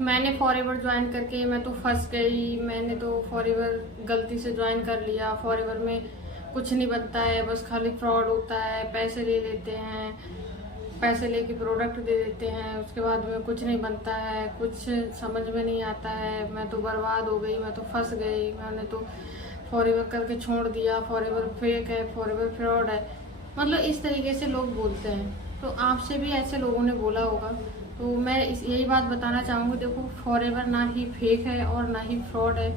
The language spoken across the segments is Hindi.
मैंने फॉरएवर ज्वाइन करके मैं तो फंस गई। मैंने तो फॉरएवर गलती से ज्वाइन कर लिया। फॉरएवर में कुछ नहीं बनता है, बस खाली फ्रॉड होता है, पैसे ले लेते हैं, पैसे लेके प्रोडक्ट दे देते हैं, उसके बाद में कुछ नहीं बनता है, कुछ समझ में नहीं आता है। मैं तो बर्बाद हो गई, मैं तो फंस गई। मैंने तो फॉरएवर करके छोड़ दिया। फॉरएवर फेक है, फॉरएवर फ्रॉड है, मतलब इस तरीके से लोग बोलते हैं। तो आपसे भी ऐसे लोगों ने बोला होगा। तो मैं यही बात बताना चाहूँगी, देखो फॉरएवर ना ही फेक है और ना ही फ्रॉड है।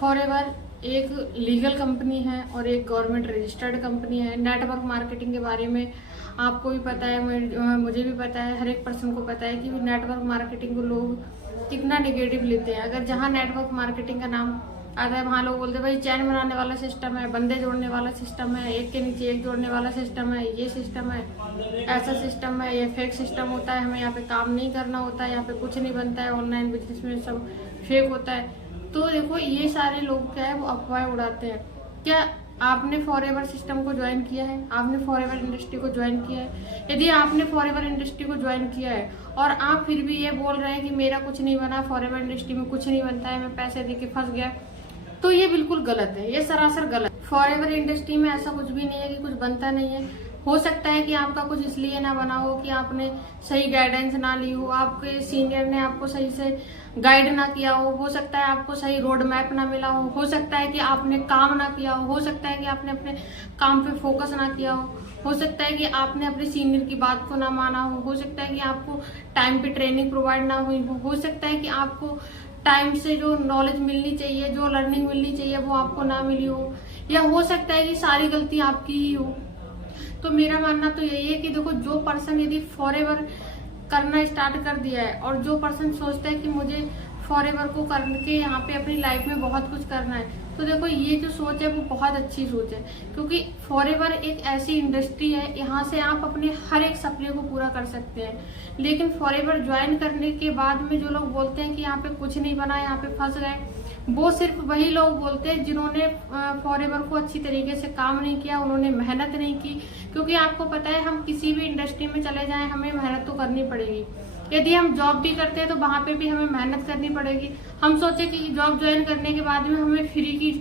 फॉरएवर एक लीगल कंपनी है और एक गवर्नमेंट रजिस्टर्ड कंपनी है। नेटवर्क मार्केटिंग के बारे में आपको भी पता है, मुझे भी पता है, हर एक पर्सन को पता है कि नेटवर्क मार्केटिंग को लोग कितना निगेटिव लेते हैं। अगर जहाँ नेटवर्क मार्केटिंग का नाम आता है वहाँ लोग बोलते हैं भाई चैन बनाने वाला सिस्टम है, बंदे जोड़ने वाला सिस्टम है, एक के नीचे एक जोड़ने वाला सिस्टम है, ये सिस्टम है, ऐसा सिस्टम है, ये फेक सिस्टम होता है, हमें यहाँ पे काम नहीं करना होता है, यहाँ पे कुछ नहीं बनता है, ऑनलाइन बिजनेस में सब फेक होता है। तो देखो ये सारे लोग क्या है वो अफवाह उड़ाते हैं। क्या आपने फॉरएवर सिस्टम को ज्वाइन किया है? आपने फॉरएवर इंडस्ट्री को ज्वाइन किया है? यदि आपने फॉरएवर इंडस्ट्री को ज्वाइन किया है और आप फिर भी ये बोल रहे हैं कि मेरा कुछ नहीं बना, फॉरएवर इंडस्ट्री में कुछ नहीं बनता है, मैं पैसे देके फंस गया, तो ये बिल्कुल गलत है, ये सरासर गलत। फॉरएवर इंडस्ट्री में ऐसा कुछ भी नहीं है कि कुछ बनता नहीं है। हो सकता है कि आपका कुछ इसलिए ना बना हो कि आपने सही गाइडेंस ना ली हो, आपके सीनियर ने आपको सही से गाइड ना किया हो सकता है आपको सही रोड मैप ना मिला हो सकता है कि आपने काम ना किया हो सकता है कि आपने अपने काम पे फोकस ना किया हो सकता है कि आपने अपने सीनियर की बात को ना माना हो सकता है कि आपको टाइम पे ट्रेनिंग प्रोवाइड ना हुई हो सकता है कि आपको टाइम से जो नॉलेज मिलनी चाहिए, जो लर्निंग मिलनी चाहिए वो आपको ना मिली हो, या हो सकता है कि सारी गलती आपकी ही हो। तो मेरा मानना तो यही है कि देखो जो पर्सन यदि फॉरएवर करना स्टार्ट कर दिया है और जो पर्सन सोचता है कि मुझे फॉरएवर को करके यहाँ पे अपनी लाइफ में बहुत कुछ करना है, तो देखो ये जो सोच है वो बहुत अच्छी सोच है, क्योंकि फॉरएवर एक ऐसी इंडस्ट्री है यहाँ से आप अपने हर एक सपने को पूरा कर सकते हैं। लेकिन फॉरएवर ज्वाइन करने के बाद में जो लोग बोलते हैं कि यहाँ पे कुछ नहीं बना, यहाँ पे फंस गए, वो सिर्फ वही लोग बोलते हैं जिन्होंने फॉरएवर को अच्छी तरीके से काम नहीं किया, उन्होंने मेहनत नहीं की। क्योंकि आपको पता है हम किसी भी इंडस्ट्री में चले जाएं हमें मेहनत तो करनी पड़ेगी। यदि हम जॉब भी करते हैं तो वहां पे भी हमें मेहनत करनी पड़ेगी। हम सोचे कि जॉब ज्वाइन करने के बाद में हमें फ्री की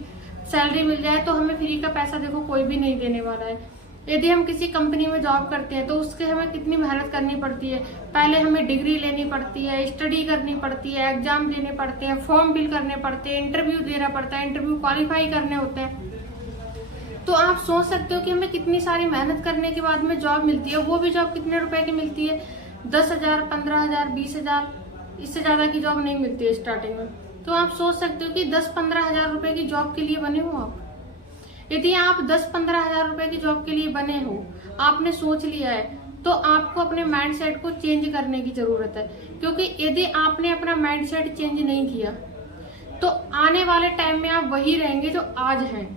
सैलरी मिल जाए, तो हमें फ्री का पैसा देखो कोई भी नहीं देने वाला है। यदि हम किसी कंपनी में जॉब करते हैं तो उसके हमें कितनी मेहनत करनी पड़ती है। पहले हमें डिग्री लेनी पड़ती है, स्टडी करनी पड़ती है, एग्जाम देने पड़ते हैं, फॉर्म फिल करने पड़ते हैं, इंटरव्यू देना पड़ता है, इंटरव्यू क्वालिफाई करने होते हैं। तो आप सोच सकते हो कि हमें कितनी सारी मेहनत करने के बाद में जॉब मिलती है। वो भी जॉब कितने रुपए की मिलती है? 10,000, 15,000, 20,000, इससे ज्यादा की जॉब नहीं मिलती है स्टार्टिंग में। तो आप सोच सकते हो कि 10-15 हजार रुपए की जॉब के लिए बने हो आप। यदि आप 10-15 हजार रुपए की जॉब के लिए बने हो, आपने सोच लिया है, तो आपको अपने माइंडसेट को चेंज करने की जरूरत है। क्योंकि यदि आपने अपना माइंडसेट चेंज नहीं किया तो आने वाले टाइम में आप वही रहेंगे जो आज हैं।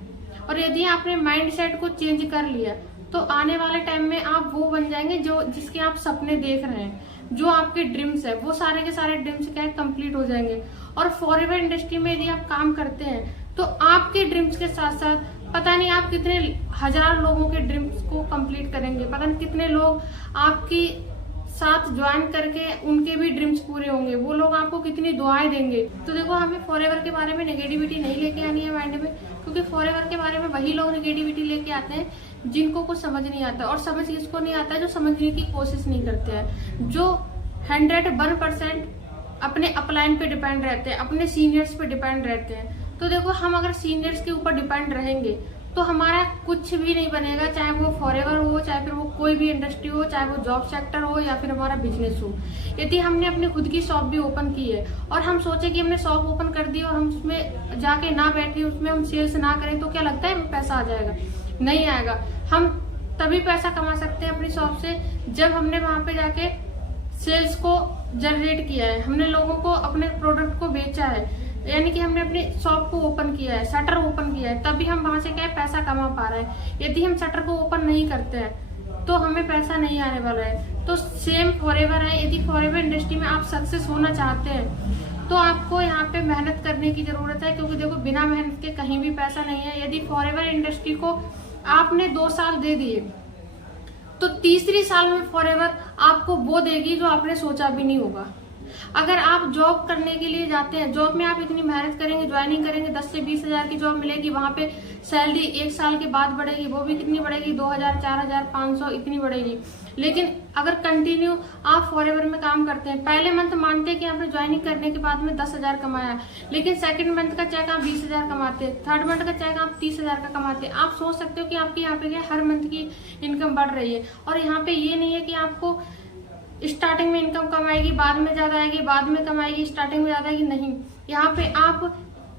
और यदि आपने माइंडसेट को चेंज कर लिया तो आने वाले टाइम में आप वो बन जाएंगे जो जिसके आप सपने देख रहे हैं, जो आपके ड्रीम्स है, वो सारे के सारे ड्रीम्स क्या है कंप्लीट हो जाएंगे। और फॉरएवर इंडस्ट्री में यदि आप काम करते हैं तो आपके ड्रीम्स के साथ साथ पता नहीं आप कितने हजार लोगों के ड्रीम्स को कंप्लीट करेंगे, पता नहीं कितने लोग आपकी साथ ज्वाइन करके उनके भी ड्रीम्स पूरे होंगे, वो लोग आपको कितनी दुआएं देंगे। तो देखो हमें फॉरएवर के बारे में नेगेटिविटी नहीं लेके आनी है माइंड में, क्योंकि फॉरएवर के बारे में वही लोग नेगेटिविटी लेके आते हैं जिनको कुछ समझ नहीं आता। और समझ किसको नहीं आता है? जो समझने की कोशिश नहीं करते हैं, जो 101% अपने अपलाइन पे डिपेंड रहते हैं, अपने सीनियर्स पे डिपेंड रहते हैं। तो देखो हम अगर सीनियर्स के ऊपर डिपेंड रहेंगे तो हमारा कुछ भी नहीं बनेगा, चाहे वो फॉरएवर हो, चाहे फिर वो कोई भी इंडस्ट्री हो, चाहे वो जॉब सेक्टर हो या फिर हमारा बिजनेस हो। यदि हमने अपनी खुद की शॉप भी ओपन की है और हम सोचे कि हमने शॉप ओपन कर दी और हम उसमें जाके ना बैठे, उसमें हम सेल्स ना करें, तो क्या लगता है पैसा आ जाएगा? नहीं आएगा। हम तभी पैसा कमा सकते हैं अपनी शॉप से जब हमने वहां पे जाके सेल्स को जनरेट किया है, हमने लोगों को अपने प्रोडक्ट को बेचा है, यानी कि हमने अपनी शॉप को ओपन किया है, शटर ओपन किया है, तभी हम वहां से क्या है पैसा कमा पा रहे हैं। यदि हम शटर को ओपन नहीं करते हैं तो हमें पैसा नहीं आने वाला है। तो सेम फॉरएवर है, यदि फॉरएवर इंडस्ट्री में आप सक्सेस होना चाहते हैं तो आपको यहाँ पे मेहनत करने की जरूरत है, क्योंकि देखो बिना मेहनत के कहीं भी पैसा नहीं है। यदि फॉरएवर इंडस्ट्री को आपने 2 साल दे दिए तो तीसरी साल में फॉरएवर आपको वो देगी जो आपने सोचा भी नहीं होगा। अगर आप जॉब करने के लिए जाते हैं, जॉब में आप इतनी मेहनत करेंगे, ज्वाइनिंग करेंगे, 10 से 20 हजार की जॉब मिलेगी, वहां पे सैलरी 1 साल के बाद बढ़ेगी, वो भी कितनी बढ़ेगी, 2000, 4000, 500 इतनी बढ़ेगी। लेकिन अगर कंटिन्यू आप फॉरएवर में काम करते हैं, पहले मंथ मानते हैं कि आपने ज्वाइनिंग करने के बाद में 10,000 कमाया, लेकिन सेकंड मंथ का चेक आप 20,000 कमाते हैं, थर्ड मंथ का चेक आप 30,000 का कमाते हैं। आप सोच सकते हो कि आपकी यहाँ पे हर मंथ की इनकम बढ़ रही है। और यहाँ पे ये नहीं है कि आपको स्टार्टिंग में इनकम कम आएगी, बाद में ज्यादा आएगी, बाद में कम आएगी, स्टार्टिंग में ज्यादा आएगी, नहीं। यहाँ पे आप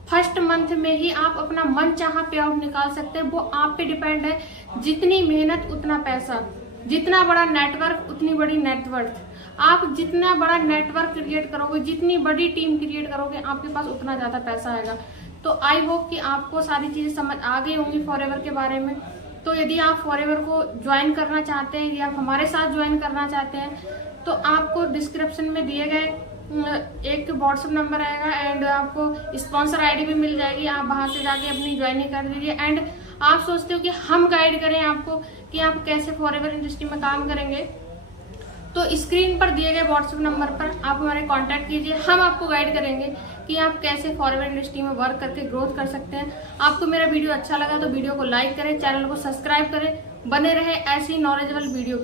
फर्स्ट मंथ में ही आप अपना मन चाहा पे आउट निकाल सकते हैं। वो आप पे डिपेंड है, जितनी मेहनत उतना पैसा, जितना बड़ा नेटवर्क उतनी बड़ी नेटवर्थ। आप जितना बड़ा नेटवर्क क्रिएट करोगे, जितनी बड़ी टीम क्रिएट करोगे, आपके पास उतना ज्यादा पैसा आएगा। तो आई होप कि आपको सारी चीजें समझ आ गई होंगी फॉरएवर के बारे में। तो यदि आप फॉरएवर को ज्वाइन करना चाहते हैं, यदि आप हमारे साथ ज्वाइन करना चाहते हैं, तो आपको डिस्क्रिप्शन में दिए गए एक व्हाट्सएप नंबर आएगा एंड आपको स्पॉन्सर आईडी भी मिल जाएगी। आप वहां से जाके अपनी ज्वाइनिंग कर दीजिए। एंड आप सोचते हो कि हम गाइड करें आपको कि आप कैसे फॉरएवर इंडस्ट्री में काम करेंगे, तो स्क्रीन पर दिए गए व्हाट्सएप नंबर पर आप हमारे कांटेक्ट कीजिए। हम आपको गाइड करेंगे कि आप कैसे फॉरएवर इंडस्ट्री में वर्क करके ग्रोथ कर सकते हैं। आपको मेरा वीडियो अच्छा लगा तो वीडियो को लाइक करें, चैनल को सब्सक्राइब करें, बने रहे ऐसी नॉलेजेबल वीडियो।